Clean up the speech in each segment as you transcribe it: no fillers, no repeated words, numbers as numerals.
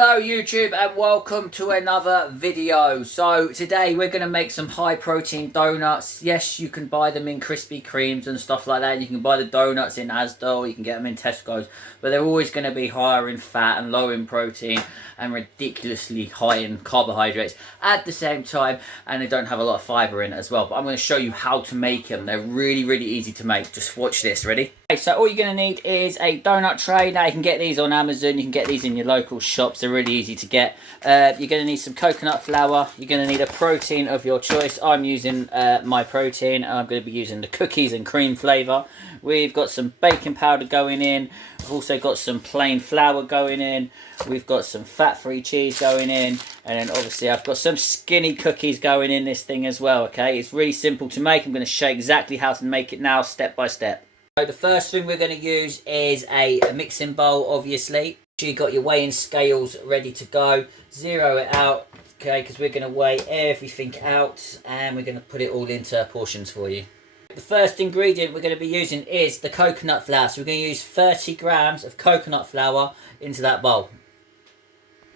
Hello YouTube and welcome to another video. So today we're going to make some high protein donuts. Yes, you can buy them in Krispy Kremes and stuff like that. You can buy the donuts in Asda, or you can get them in Tesco's, but they're always going to be higher in fat and low in protein and ridiculously high in carbohydrates at the same time, and they don't have a lot of fiber in it as well. But I'm going to show you how to make them. They're really easy to make. Just watch this. Ready? Okay, so all you're going to need is a donut tray. Now you can get these on Amazon, you can get these in your local shops. They're really easy to get. You're going to need some coconut flour. You're going to need a protein of your choice. I'm using my protein. I'm going to be using the cookies and cream flavour. We've got some baking powder going in. We've also got some plain flour going in. We've got some fat-free cheese going in. And then obviously I've got some skinny cookies going in this thing as well, okay? It's really simple to make. I'm going to show you exactly how to make it now, step by step. So the first thing we're going to use is a mixing bowl, obviously. You've got your weighing scales ready to go. Zero it out, okay, because we're going to weigh everything out and we're going to put it all into portions for you. The first ingredient we're going to be using is the coconut flour. So we're going to use 30 grams of coconut flour into that bowl.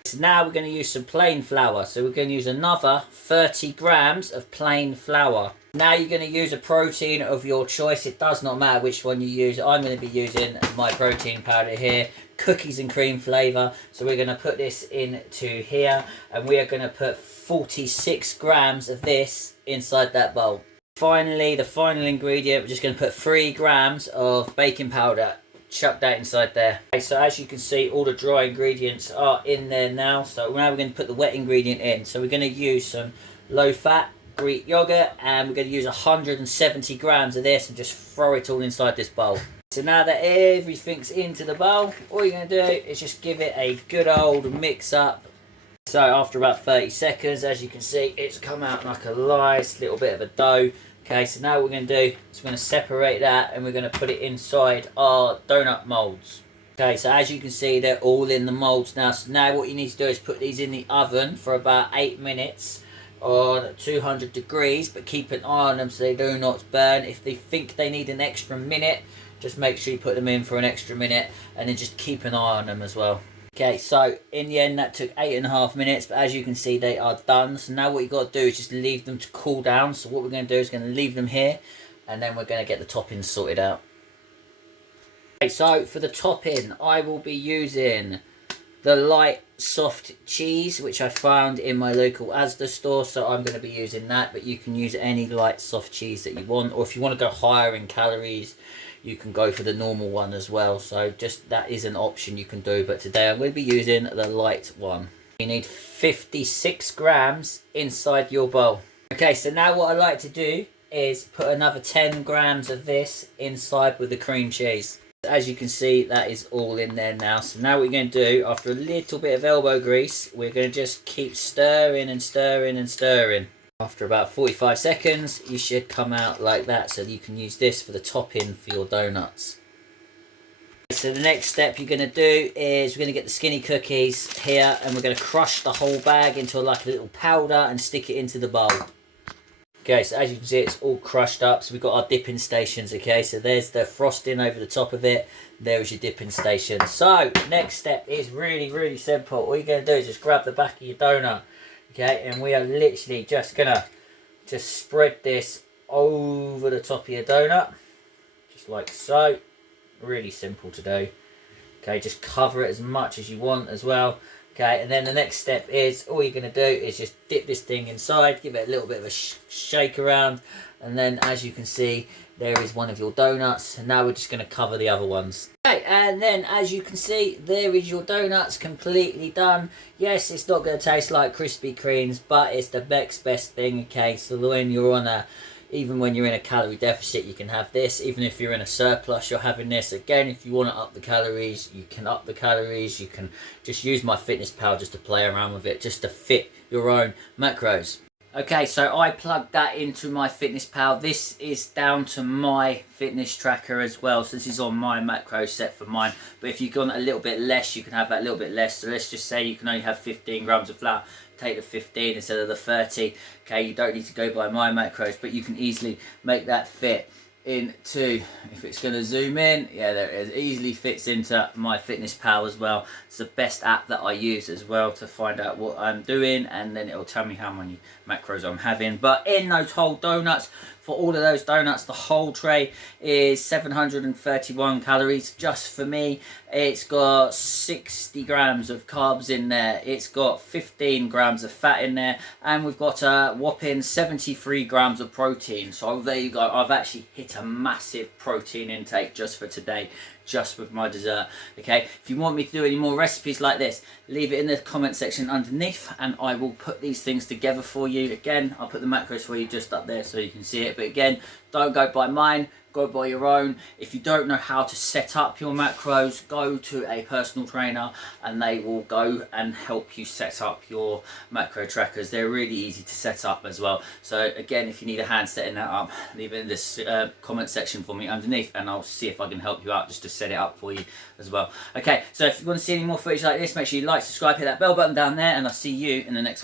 So now we're going to use some plain flour. So we're going to use another 30 grams of plain flour. Now you're going to use a protein of your choice. It does not matter which one you use. I'm going to be using my protein powder here, cookies and cream flavour. So we're going to put this into here and we are going to put 46 grams of this inside that bowl. Finally, the final ingredient, we're just going to put 3 grams of baking powder. Chuck that inside there. Okay, so as you can see, all the dry ingredients are in there now. So now we're going to put the wet ingredient in. So we're going to use some low fat Greek yogurt and we're going to use 170 grams of this and just throw it all inside this bowl. So now that everything's into the bowl, all you're going to do is just give it a good old mix up. So after about 30 seconds, as you can see, it's come out like a nice little bit of a dough. Okay, so now what we're going to do is we're going to separate that and we're going to put it inside our donut molds. Okay, so as you can see, they're all in the molds now. So now what you need to do is put these in the oven for about 8 minutes on 200 degrees, but keep an eye on them so they do not burn. If they think they need an extra minute, just make sure you put them in for an extra minute and then just keep an eye on them as well. Okay, so in the end that took 8.5 minutes, but as you can see they are done. So now what you got to do is just leave them to cool down. So what we're going to do is going to leave them here and then we're going to get the toppings sorted out. Okay, so for the topping I will be using the light soft cheese, which I found in my local Asda store, so I'm going to be using that, but you can use any light soft cheese that you want, or if you want to go higher in calories you can go for the normal one as well. So just that is an option you can do, but today I'm going to be using the light one. You need 56 grams inside your bowl. Okay, so now what I like to do is put another 10 grams of this inside with the cream cheese. As you can see, that is all in there now. So now what we're going to do, after a little bit of elbow grease, we're going to just keep stirring and stirring and stirring. After about 45 seconds, you should come out like that, so you can use this for the topping for your donuts. So the next step you're going to do is we're going to get the skinny cookies here and we're going to crush the whole bag into like a little powder and stick it into the bowl. Okay, so as you can see, it's all crushed up. So we've got our dipping stations, okay? So there's the frosting over the top of it. There's your dipping station. So next step is really simple. All you're going to do is just grab the back of your donut, okay? And we are literally just going to spread this over the top of your donut. Just like so. Really simple to do. Okay, just cover it as much as you want as well. Okay, and then the next step is, all you're going to do is just dip this thing inside, give it a little bit of a shake around, and then as you can see, there is one of your donuts, and now we're just going to cover the other ones. Okay, and then as you can see, there is your donuts completely done. Yes, it's not going to taste like Krispy Kremes, but it's the next best thing, okay? So when you're on a even when you're in a calorie deficit, you can have this. Even if you're in a surplus, you're having this. Again, if you want to up the calories, you can up the calories. You can just use my fitness pal just to play around with it, just to fit your own macros. Okay, so I plugged that into my fitness pal. This is down to my fitness tracker as well. So this is on my macro set for mine. But if you've gone a little bit less, you can have that little bit less. So let's just say you can only have 15 grams of flour. Take the 15 instead of the 30. Okay, you don't need to go by my macros, but you can easily make that fit. into, if it's going to zoom in, yeah, there it is, easily fits into MyFitnessPal as well. It's the best app that I use as well to find out what I'm doing, and then it'll tell me how many macros I'm having. But in those whole donuts, for all of those donuts, the whole tray is 731 calories just for me. It's got 60 grams of carbs in there. It's got 15 grams of fat in there. And we've got a whopping 73 grams of protein. So there you go. I've actually hit a massive protein intake just for today, just with my dessert. Okay, if you want me to do any more recipes like this, leave it in the comment section underneath and I will put these things together for you. Again, I'll put the macros for you just up there so you can see it. But again, don't go by mine, go by your own. If you don't know how to set up your macros, go to a personal trainer and they will go and help you set up your macro trackers. They're really easy to set up as well. So again, if you need a hand setting that up, leave it in this comment section for me underneath and I'll see if I can help you out just to set it up for you as well. Okay, so if you want to see any more footage like this, make sure you like, subscribe, hit that bell button down there, and I'll see you in the next one.